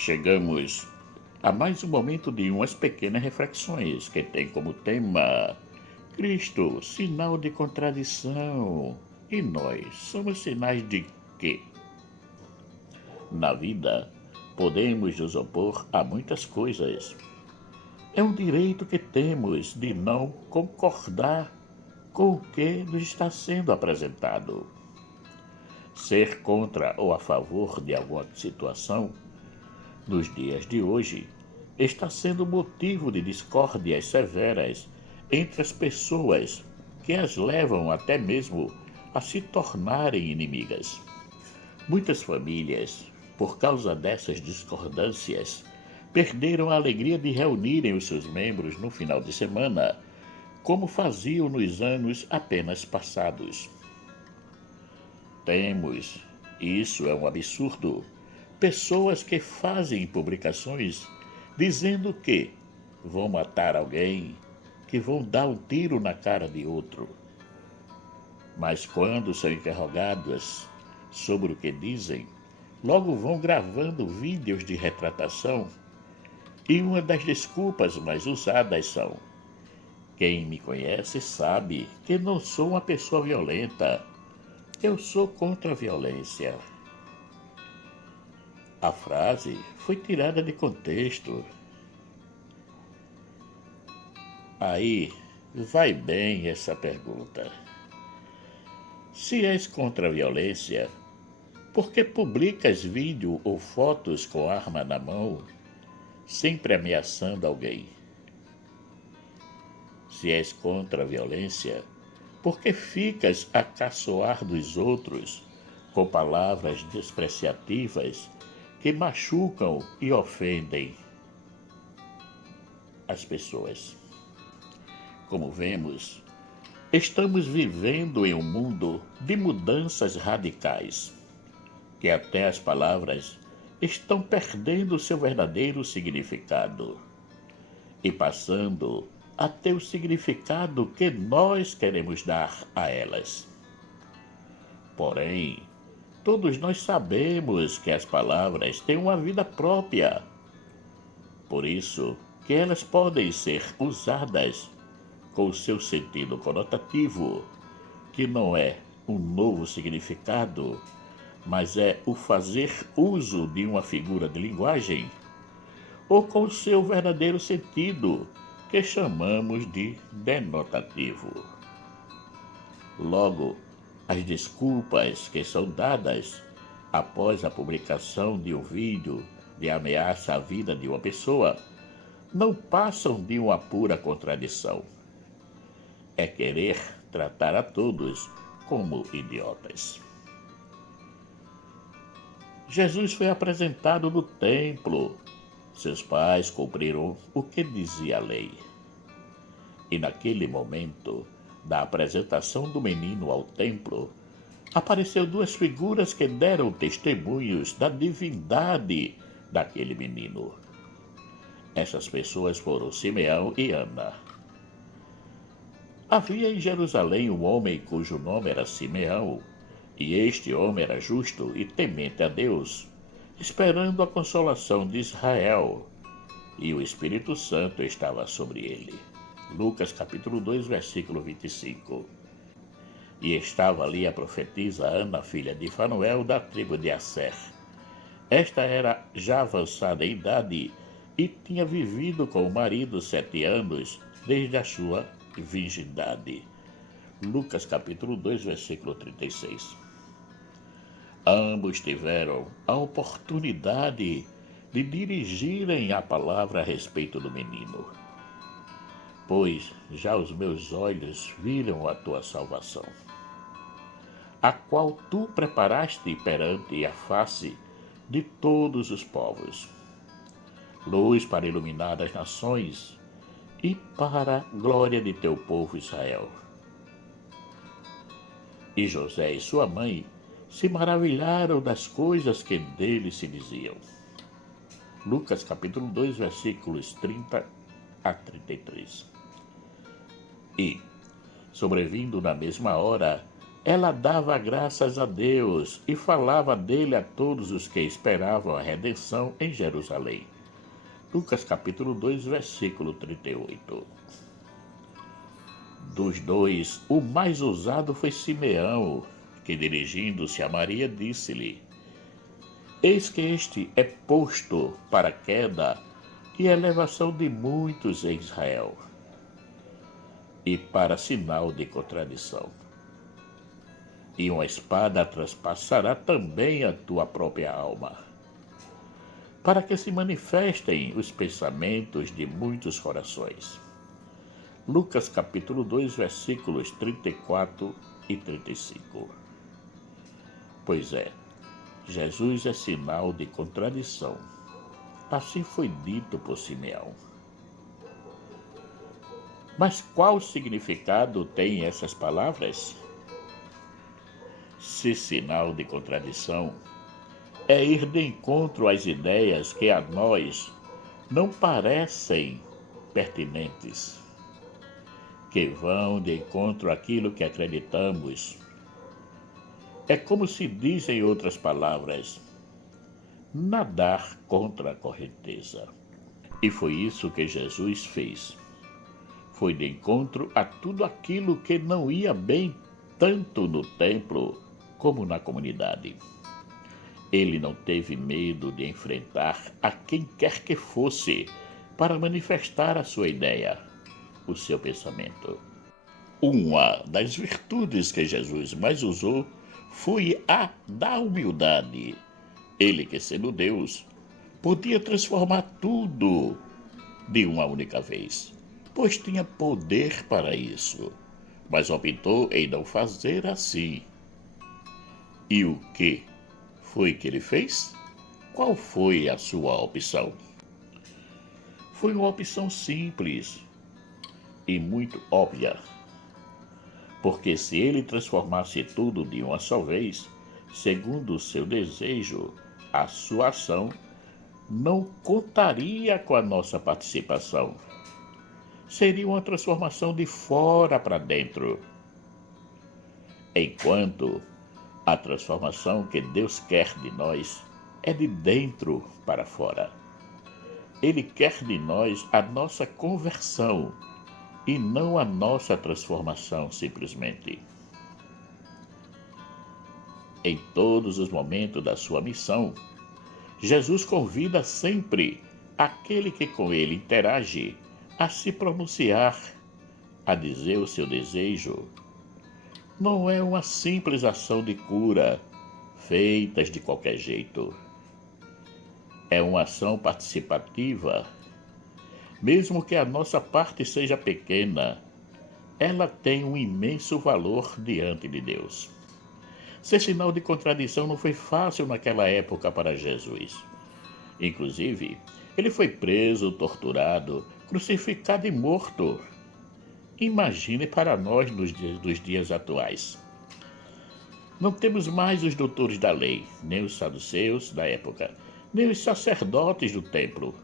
Chegamos a mais um momento de umas pequenas reflexões que tem como tema Cristo, sinal de contradição. E nós somos sinais de quê? Na vida, podemos nos opor a muitas coisas. É um direito que temos de não concordar com o que nos está sendo apresentado. Ser contra ou a favor de alguma situação, nos dias de hoje, está sendo motivo de discórdias severas entre as pessoas que as levam até mesmo a se tornarem inimigas. Muitas famílias, por causa dessas discordâncias, perderam a alegria de reunirem os seus membros no final de semana, como faziam nos anos apenas passados. Temos, isso é um absurdo, pessoas que fazem publicações dizendo que vão matar alguém, que vão dar um tiro na cara de outro. Mas quando são interrogadas sobre o que dizem, logo vão gravando vídeos de retratação e uma das desculpas mais usadas são: quem me conhece sabe que não sou uma pessoa violenta, eu sou contra a violência. A frase foi tirada de contexto. Aí vai bem essa pergunta. Se és contra a violência, por que publicas vídeo ou fotos com arma na mão, sempre ameaçando alguém? Se és contra a violência, por que ficas a caçoar dos outros com palavras despreciativas que machucam e ofendem as pessoas? Como vemos, estamos vivendo em um mundo de mudanças radicais, que até as palavras estão perdendo seu verdadeiro significado e passando a ter o significado que nós queremos dar a elas. Porém, todos nós sabemos que as palavras têm uma vida própria. Por isso que elas podem ser usadas com o seu sentido conotativo, que não é um novo significado, mas é o fazer uso de uma figura de linguagem, ou com o seu verdadeiro sentido, que chamamos de denotativo. Logo, as desculpas que são dadas após a publicação de um vídeo de ameaça à vida de uma pessoa não passam de uma pura contradição. É querer tratar a todos como idiotas. Jesus foi apresentado no templo. Seus pais cumpriram o que dizia a lei. E naquele momento da apresentação do menino ao templo, apareceu duas figuras que deram testemunhos da divindade daquele menino. Essas pessoas foram Simeão e Ana. Havia em Jerusalém um homem cujo nome era Simeão, e este homem era justo e temente a Deus, esperando a consolação de Israel, e o Espírito Santo estava sobre ele. Lucas capítulo 2, versículo 25. E estava ali a profetisa Ana, filha de Fanuel, da tribo de Asser. Esta era já avançada em idade e tinha vivido com o marido 7 anos desde a sua virgindade. Lucas capítulo 2, versículo 36. Ambos tiveram a oportunidade de dirigirem a palavra a respeito do menino. Pois já os meus olhos viram a tua salvação, a qual tu preparaste perante a face de todos os povos, luz para iluminar as nações e para a glória de teu povo Israel. E José e sua mãe se maravilharam das coisas que dele se diziam. Lucas capítulo 2, versículos 30 a 33. E, sobrevindo na mesma hora, ela dava graças a Deus e falava dele a todos os que esperavam a redenção em Jerusalém. Lucas capítulo 2, versículo 38. Dos dois, o mais ousado foi Simeão, que dirigindo-se a Maria disse-lhe: Eis que este é posto para a queda e elevação de muitos em Israel, e para sinal de contradição. E uma espada traspassará também a tua própria alma, para que se manifestem os pensamentos de muitos corações. Lucas capítulo 2, versículos 34 e 35. Pois é, Jesus é sinal de contradição. Assim foi dito por Simeão. Mas qual significado têm essas palavras? Se sinal de contradição é ir de encontro às ideias que a nós não parecem pertinentes, que vão de encontro àquilo que acreditamos. É como se diz em outras palavras, nadar contra a correnteza. E foi isso que Jesus fez. Foi de encontro a tudo aquilo que não ia bem tanto no templo como na comunidade. Ele não teve medo de enfrentar a quem quer que fosse para manifestar a sua ideia, o seu pensamento. Uma das virtudes que Jesus mais usou foi a da humildade. Ele, que sendo Deus, podia transformar tudo de uma única vez, pois tinha poder para isso, mas optou em não fazer assim. E o que foi que ele fez? Qual foi a sua opção? Foi uma opção simples e muito óbvia, porque se ele transformasse tudo de uma só vez, segundo o seu desejo, a sua ação não contaria com a nossa participação. Seria uma transformação de fora para dentro. Enquanto a transformação que Deus quer de nós é de dentro para fora. Ele quer de nós a nossa conversão e não a nossa transformação simplesmente. Em todos os momentos da sua missão, Jesus convida sempre aquele que com ele interage a se pronunciar, a dizer o seu desejo. Não é uma simples ação de cura, feitas de qualquer jeito. É uma ação participativa. Mesmo que a nossa parte seja pequena, ela tem um imenso valor diante de Deus. Ser sinal de contradição não foi fácil naquela época para Jesus. Inclusive, ele foi preso, torturado, crucificado e morto. Imagine para nós nos dias atuais. Não temos mais os doutores da lei, nem os saduceus da época, nem os sacerdotes do templo,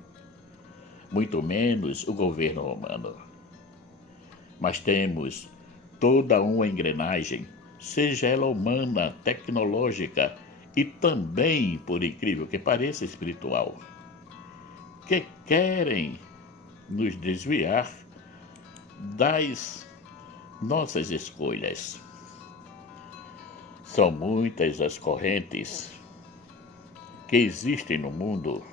muito menos o governo romano. Mas temos toda uma engrenagem, seja ela humana, tecnológica e também, por incrível que pareça, espiritual, que querem nos desviar das nossas escolhas. São muitas as correntes que existem no mundo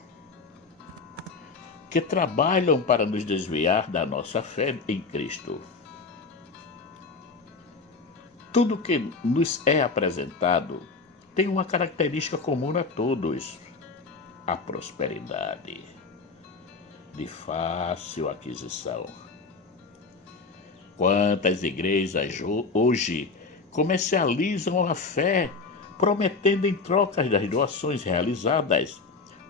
que trabalham para nos desviar da nossa fé em Cristo. Tudo que nos é apresentado tem uma característica comum a todos: a prosperidade, de fácil aquisição. Quantas igrejas hoje comercializam a fé, prometendo em troca das doações realizadas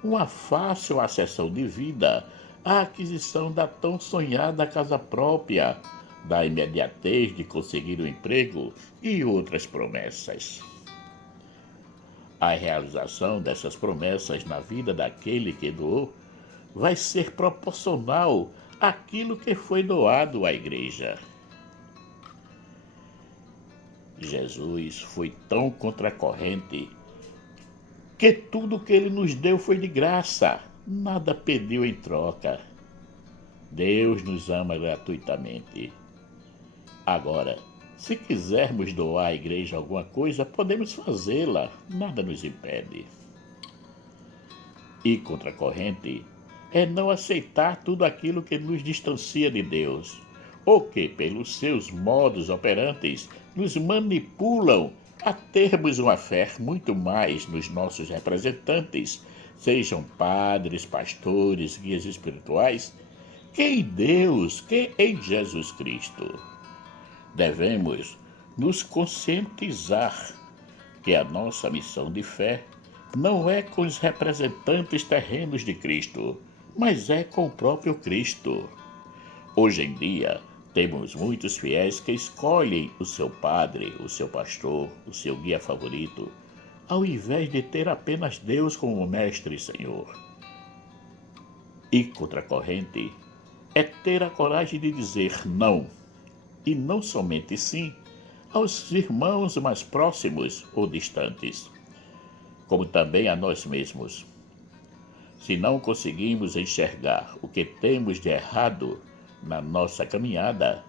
uma fácil acessão de vida, a aquisição da tão sonhada casa própria, da imediatez de conseguir um emprego e outras promessas. A realização dessas promessas na vida daquele que doou vai ser proporcional àquilo que foi doado à igreja. Jesus foi tão contracorrente que tudo que ele nos deu foi de graça, nada pediu em troca. Deus nos ama gratuitamente. Agora, se quisermos doar à igreja alguma coisa, podemos fazê-la, nada nos impede. E contracorrente é não aceitar tudo aquilo que nos distancia de Deus, ou que, pelos seus modos operantes, nos manipulam a termos uma fé muito mais nos nossos representantes, sejam padres, pastores, guias espirituais, que em Deus, que em Jesus Cristo. Devemos nos conscientizar que a nossa missão de fé não é com os representantes terrenos de Cristo, mas é com o próprio Cristo. Hoje em dia, temos muitos fiéis que escolhem o seu padre, o seu pastor, o seu guia favorito, ao invés de ter apenas Deus como mestre e Senhor. E contracorrente é ter a coragem de dizer não, e não somente sim, aos irmãos mais próximos ou distantes, como também a nós mesmos. Se não conseguimos enxergar o que temos de errado na nossa caminhada,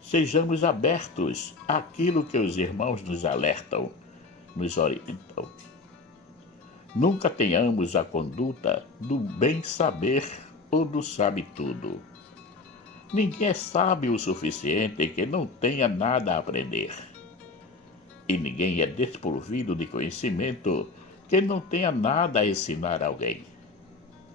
sejamos abertos àquilo que os irmãos nos alertam, nos orientam. Nunca tenhamos a conduta do bem saber ou do sabe tudo. Ninguém é sábio o suficiente que não tenha nada a aprender. E ninguém é desprovido de conhecimento que não tenha nada a ensinar a alguém.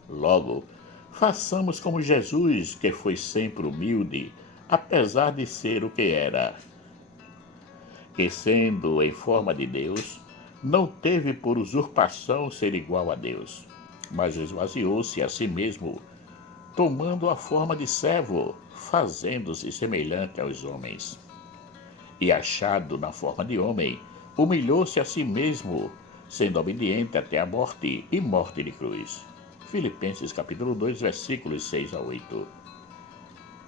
Logo, façamos como Jesus, que foi sempre humilde, apesar de ser o que era. Que, sendo em forma de Deus, não teve por usurpação ser igual a Deus, mas esvaziou-se a si mesmo, tomando a forma de servo, fazendo-se semelhante aos homens. E achado na forma de homem, humilhou-se a si mesmo, sendo obediente até a morte e morte de cruz. Filipenses capítulo 2, versículos 6 a 8.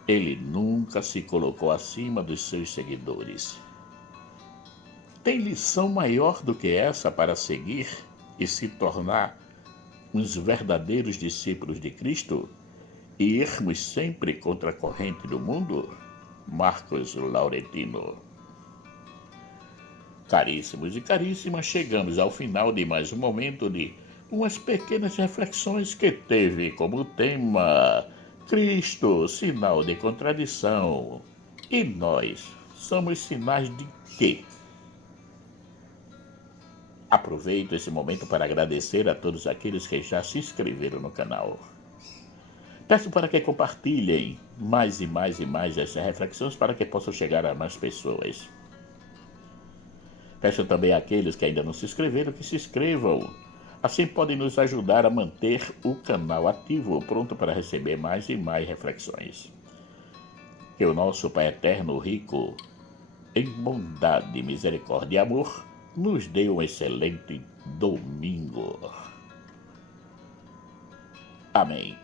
Ele nunca se colocou acima dos seus seguidores. Tem lição maior do que essa para seguir e se tornar uns verdadeiros discípulos de Cristo e irmos sempre contra a corrente do mundo? Marcos Laurentino. Caríssimos e caríssimas, chegamos ao final de mais um momento de umas pequenas reflexões que teve como tema Cristo, sinal de contradição. E nós somos sinais de quê? Aproveito esse momento para agradecer a todos aqueles que já se inscreveram no canal. Peço para que compartilhem mais e mais e mais essas reflexões para que possam chegar a mais pessoas. Peço também àqueles que ainda não se inscreveram que se inscrevam. Assim podem nos ajudar a manter o canal ativo, pronto para receber mais e mais reflexões. Que o nosso Pai Eterno, rico em bondade, misericórdia e amor, nos dê um excelente domingo. Amém.